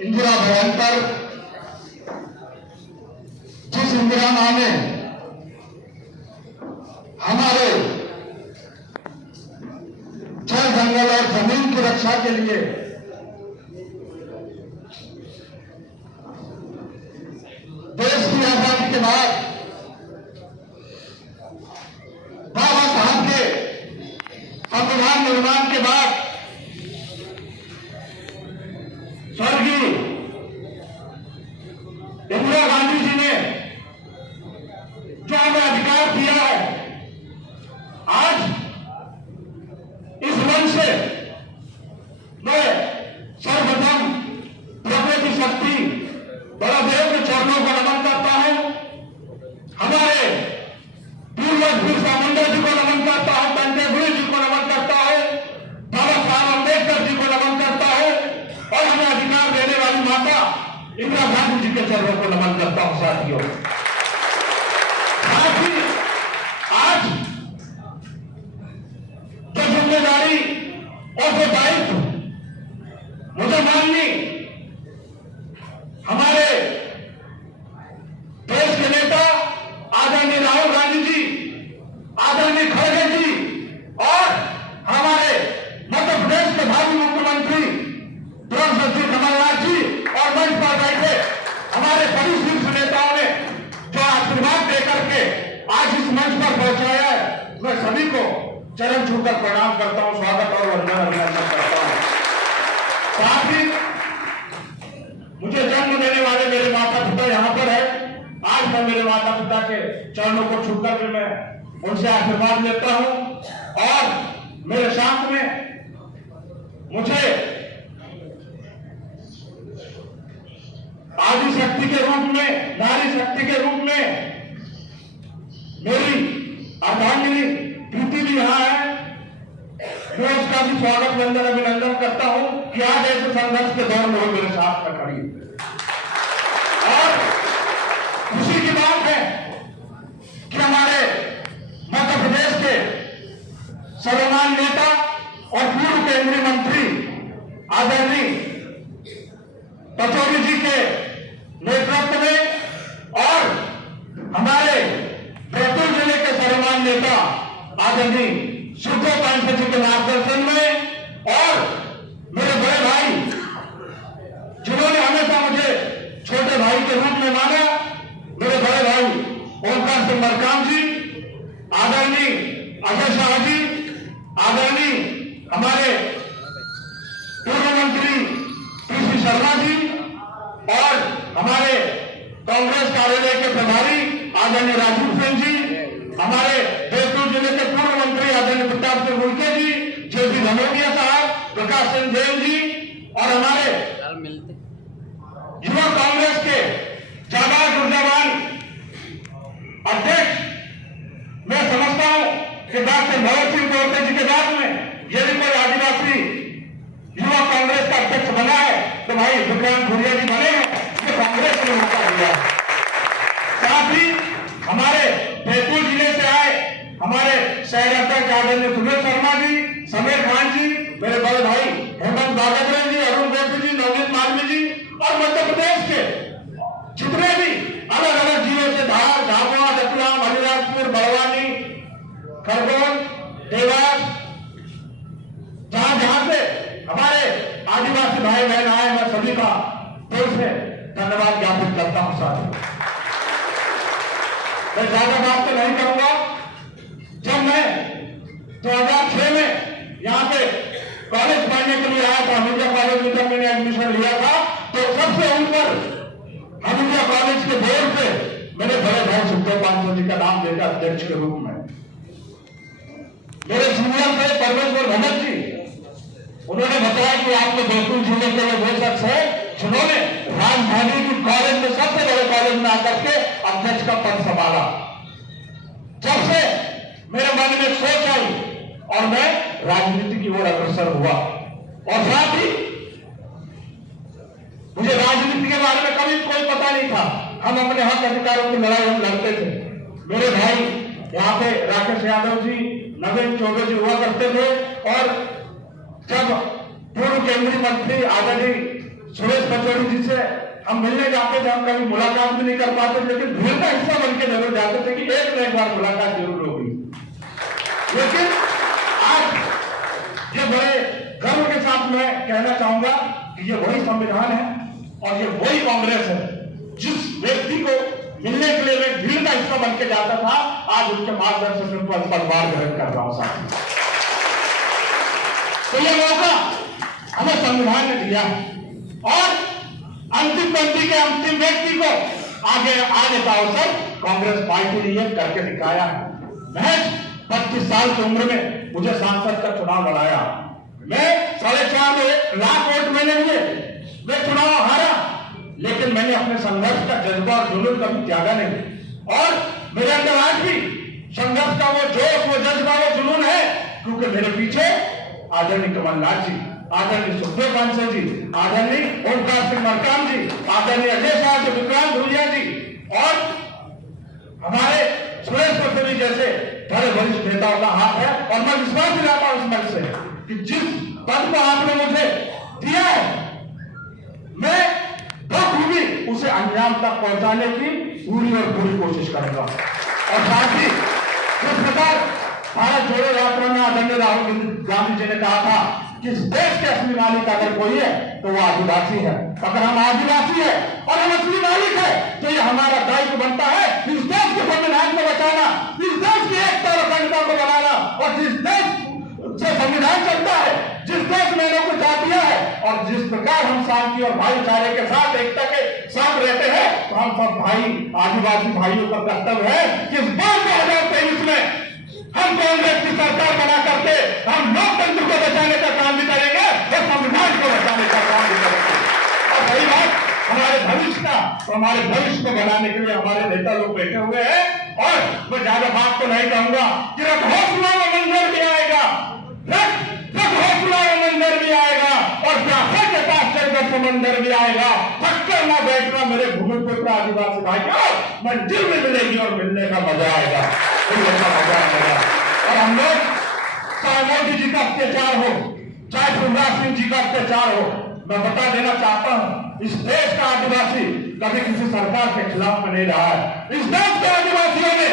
इंदिरा भवन पर जिस इंदिरा मां ने हमारे जल जंगल और जमीन की रक्षा के लिए देश की आजादी के बाद बाबा साहब के संविधान निर्माण के बाद स्वर्गीय इंदिरा गांधी जी ने जो हमें अधिकार दिया है, आज इस मंच से मैं सर्वप्रथम प्रकृति शक्ति बलदेव के चरणों को नमन करता हूं, हमारे पूर्वज बिरसा मुंडा जी को नमन करता हूं, पंडित गुरु जी को नमन करता हूं, बाबा साहब अम्बेडकर जी को नमन करता हूं और हमें अधिकार देने वाली माता इंदिरा गांधी जी के चरणों को नमन करता हूं। साथियों, साथ ही आज जो जिम्मेदारी और जो दायित्व मुझे माननीय हमारे देश के नेता आदरणीय राहुल गांधी जी, आदरणीय खड़गे जी और हमारे मध्य प्रदेश के भावी मुख्यमंत्री श्री कमलनाथ जी और मंच पर बैठे हमारे सभी शीर्ष नेताओं ने जो आशीर्वाद देकर के आज इस मंच पर पहुंचाया है, मैं सभी को चरण छूकर प्रणाम करता हूं, स्वागत और अभिनंदन करता हूं। साथ ही मुझे जन्म देने वाले मेरे माता पिता यहाँ पर है, आज मैं मेरे माता पिता के चरणों को छूकर के मैं उनसे आशीर्वाद लेता हूं और मेरे साथ में मुझे आदि शक्ति के रूप में, नारी शक्ति के रूप में मेरी अर्धांगिनी प्रीति भी यहाँ है, मैं उसका भी स्वागत वंदन अभिनंदन करता हूं कि आज ऐसे संघर्ष के दौर में वो मेरे साथ में खड़ी है। और खुशी की बात है कि हमारे मध्य प्रदेश के सर्वमान्य नेता और पूर्व केंद्रीय मंत्री आदरणीय पचौरी जी के नेतृत्व में और हमारे बैतूल जिले के सर्वमान्य नेता आदरणीय सुखदेव पांडे जी के मार्गदर्शन में और मेरे बड़े भाई जिन्होंने हमेशा मुझे छोटे भाई के रूप में माना, मेरे बड़े भाई ओमकार सिंह मरकाम जी, आदरणीय अजय शाह जी, आदरणीय हमारे पूर्व मंत्री पीसी शर्मा जी और हमारे कांग्रेस कार्यालय के प्रभारी आदरणीय राजीव सिंह जी, हमारे बैतूल जिले के पूर्व मंत्री आदरणीय प्रताप सिंह उइके जी, जेपी धनोरिया साहब, प्रकाश सिंह देव जी और हमारे युवा कांग्रेस के जाबाज ऊर्जावान अध्यक्ष, मैं समझता हूं कि डॉक्टर भगत सिंह कोटे जी के बाद में यदि कोई आदिवासी युवा कांग्रेस का अध्यक्ष बना है तो भाई विक्रांत भूरिया जी बने हैं, जो कांग्रेस ने मौका दिया। साथ ही हमारे बैतूल जिले से आए हमारे शहर अध्यक्ष आदरणीय सुनील शर्मा जी, समीर खान जी, मेरे बड़े भाई हेमंत बागतरे जी, अरुण गोपी जी, नवनीत मालवी जी और मध्य प्रदेश के जितने भी अलग अलग जिलों से धार, झाबुआ, रतलाम, अलीराजपुर, बड़वानी, खरगोन, देवास, जहां जहां से हमारे आदिवासी भाई बहन आए, मैं सभी का दिल से धन्यवाद ज्ञापित करता हूं। साथियों, मैं ज्यादा बात तो नहीं करूंगा। जब मैं 2006 में यहाँ पे कॉलेज पढ़ने के लिए आया था, हमीदिया कॉलेज में जब मैंने एडमिशन लिया था, तो सबसे ऊपर हमीदिया कॉलेज के बोर्ड पे मेरे बड़े भाई सुखदेव पांडे जी का नाम देकर अध्यक्ष के रूप में। मेरे सीनियर थे परमेश्वर भगत जी, उन्होंने बताया कि आपके बैतूल जिले के वो शख्स है जिन्होंने राजधानी की कॉलेज में सबसे बड़े कॉलेज में आकर के अध्यक्ष का पद संभाला। जब से मेरे मन में सोच आई और मैं राजनीति की ओर अग्रसर हुआ और साथ ही मुझे राजनीति के बारे में कभी कोई पता नहीं था। हम अपने हक अधिकारों की लड़ाई हम लड़ते थे। मेरे भाई यहाँ पे राकेश यादव जी, नवीन चौबे जी हुआ करते थे और जब पूर्व केंद्रीय मंत्री आदरणीय सुरेश पचौड़ी जी से हम मिलने जाते थे, हम कभी मुलाकात भी नहीं कर पाते, लेकिन भीड़ का हिस्सा बन के जरूर जाते थे कि एक न एक बार मुलाकात जरूर होगी। लेकिन आज ये बड़े गर्व के साथ मैं कहना चाहूंगा कि ये वही संविधान है और ये वही कांग्रेस है जिस व्यक्ति को मिलने के लिए मैं भीड़ का हिस्सा बन के जाता था, आज उनके मार्गदर्शन में पदभार ग्रहण कर रहा हूं साथी। तो ये मौका हमें संविधान ने दिया और अंतिम पंक्ति के अंतिम व्यक्ति को आगे आने का अवसर कांग्रेस पार्टी ने यह करके दिखाया है। महज 25 साल की उम्र में मुझे सांसद का चुनाव लड़ाया, मैं 4.5 लाख वोट मैंने हुए, मैं चुनाव हारा, लेकिन मैंने अपने संघर्ष का जज्बा और जुनून कभी त्यागा नहीं और मेरे अंदर आज भी संघर्ष का वो जोश, वो जज्बा, वो जुनून है, क्योंकि मेरे पीछे आदरणीय कमलनाथ जी, आदरणीय सुखदेव पांसे जी, आदरणीय ओमकार सिंह मरकाम जी, आदरणीय अजय शाह जी, विक्रांत धुलिया जी और हमारे सुरेश पचौड़ी जैसे बड़े वरिष्ठ नेताओं का हाथ है। और मैं विश्वास दिलाता हूं इस मंच से कि जिस पद को आपने मुझे दिया है, मैं बखूबी उसे अंजाम तक पहुंचाने की पूरी और पूरी कोशिश करूंगा। और साथ ही जिस प्रकार भारत जोड़ो यात्रा में आदरणीय राहुल गांधी जी ने कहा था कि इस देश के असली मालिक अगर कोई है तो वो आदिवासी है। अगर हम आदिवासी है और हम असली मालिक है तो ये हमारा दायित्व बनता है इस देश के संविधान को बचाना, इस देश की एकता और अखंडता को बनाना। और जिस देश से संविधान चलता है, जिस देश में लोग जातियां है और जिस प्रकार हम शांति और भाईचारे के साथ, एकता के साथ रहते हैं, तो हम सब भाई आदिवासी भाइयों का कर्तव्य है कि इस बार 2023 में हम कांग्रेस की सरकार बना करके हम लोकतंत्र को बचाने का काम भी करेंगे और संविधान को बचाने का काम भी करेंगे। और रही बात हमारे भविष्य का, तो हमारे भविष्य को बनाने के लिए हमारे नेता लोग बैठे हुए हैं और मैं ज्यादा बात तो नहीं कहूंगा कि हौसला व मंजर भी आएगा, हौसला व मंजर भी आएगा और प्यासे के पास चलकर समंदर भी आएगा। थककर ना बैठना मेरे भूमिपुत्र आदिवासी भाइयों, मंजिल में मिलेगी और मिलने का मजा आएगा, और हम लोग चाहे मोदी जी का अत्याचार हो, चाहे शिवराज सिंह जी का अत्याचार हो, मैं बता देना चाहता हूं इस देश का आदिवासी कभी किसी सरकार के खिलाफ में नहीं रहा है। इस देश के आदिवासियों ने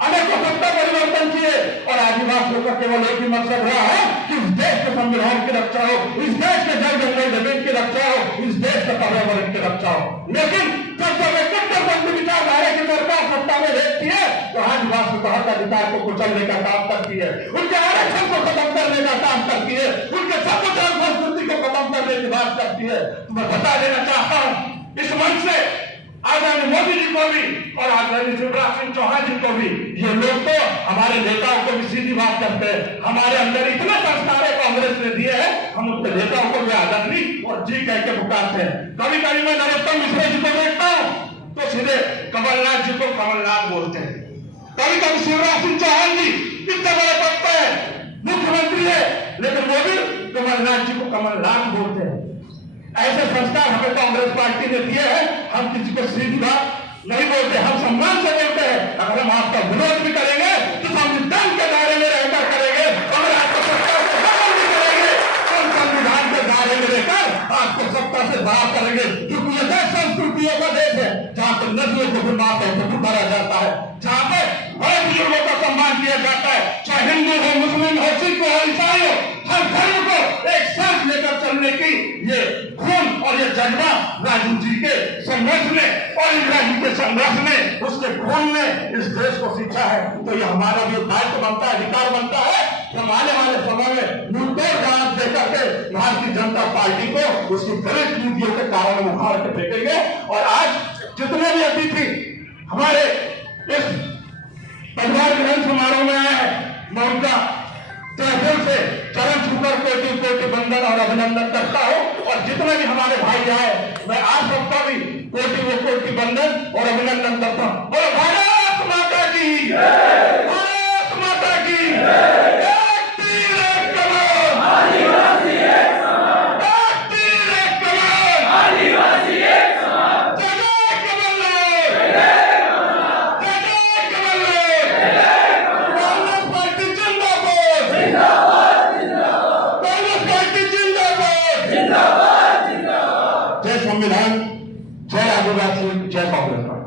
अनेकों सत्ता परिवर्तन किए और आदिवासियों का केवल एक ही मकसद रहा है कि इस देश के संविधान की रक्षा हो, इस देश के जल जंगल जमीन की रक्षा हो, इस देश के पर्यावरण की रक्षा हो। लेकिन जब कट्टरपंथी विचारधारा की सरकार सत्ता में रहती है तो आदिवासी का हक अधिकार को कुचलने का काम करती है, उनके आरक्षण को खत्म करने का काम करती है, उनके सभ्यता संस्कृति को खत्म करने की बात करती है। मैं बता देना चाहता हूं इस मंच से आदरणीय मोदी जी को भी और आदरणीय शिवराज सिंह चौहान जी को भी, ये लोग तो हमारे नेताओं को भी सीधी बात करते हैं, हमारे अंदर इतने संस्कार कांग्रेस ने दिए हैं, हम अपने नेताओं को भी आदरणीय और जी कह के पुकारते हैं। कभी कभी मैं नरोत्तम मिश्रा जी को देखता हूँ तो सीधे कमलनाथ जी को कमलनाथ बोलते हैं, कभी कभी शिवराज सिंह चौहान जी कितने बड़े पद पे है, मुख्यमंत्री है, लेकिन वो भी कमलनाथ जी को कमलनाथ बोलते हैं। ऐसे संस्कार हमें कांग्रेस पार्टी ने दिए हैं, हम किसी को सीधी बात नहीं बोलते, हम सम्मान से बोलते हैं। अगर हम आपका विरोध भी करेंगे तो संविधान के दायरे में रहकर करेंगे, अगर आपको सत्ता से बाहर भी करेंगे तो संविधान के दायरे में रहकर आपको सत्ता से बाहर करेंगे। क्योंकि ये देश संस्कृतियों का देश है जहाँ पर नदियों को भी माता को पुकारा जाता है, जहाँ पे बड़े बुजुर्गों का सम्मान किया जाता है, चाहे हिंदू हो, मुस्लिम हो, सिख हो, ईसाई हो, हर धर्म को एक साथ लेकर चलने की ये खून और ये जज्बा राजू जी के संघर्ष ने और इंदिरा जी के संघर्ष ने, उसके खून ने इस देश को सीखा है। तो ये हमारा भी दायित्व बनता है, अधिकार बनता है कि हम आने वाले समय में मुंहतोड़ जवाब देकर के भारतीय जनता पार्टी को उसकी गलत नीतियों के कारण उखाड़ के फेंकेंगे। और आज जितने भी अतिथि हमारे इस पदभार ग्रहण समारोह में आए हैं, मैं उनका तहे से चरण छूकर कोटि कोटि वंदन और अभिनंदन करता हूं। और जितने भी हमारे भाई आए, मैं आप सबका भी कोटि वो कोटि वंदन और अभिनंदन करता हूं। बोलो भारत माता की, भारत माता की, एक तीर एक कमान, आदिवासी एक समान, एक तीर एक कमान, आदिवासी एक समान, जय जय कमलनाथ, जय जय कमलनाथ, जय जय कमलनाथ, जय जय कमलनाथ। कांग्रेस पार्टी जिंदाबाद, जिंदाबाद, जिंदाबाद, कांग्रेस पार्टी जिंदाबाद, जिंदाबाद, जिंदाबाद। संविधान, जय आदिवासी, जय कांग्रेस।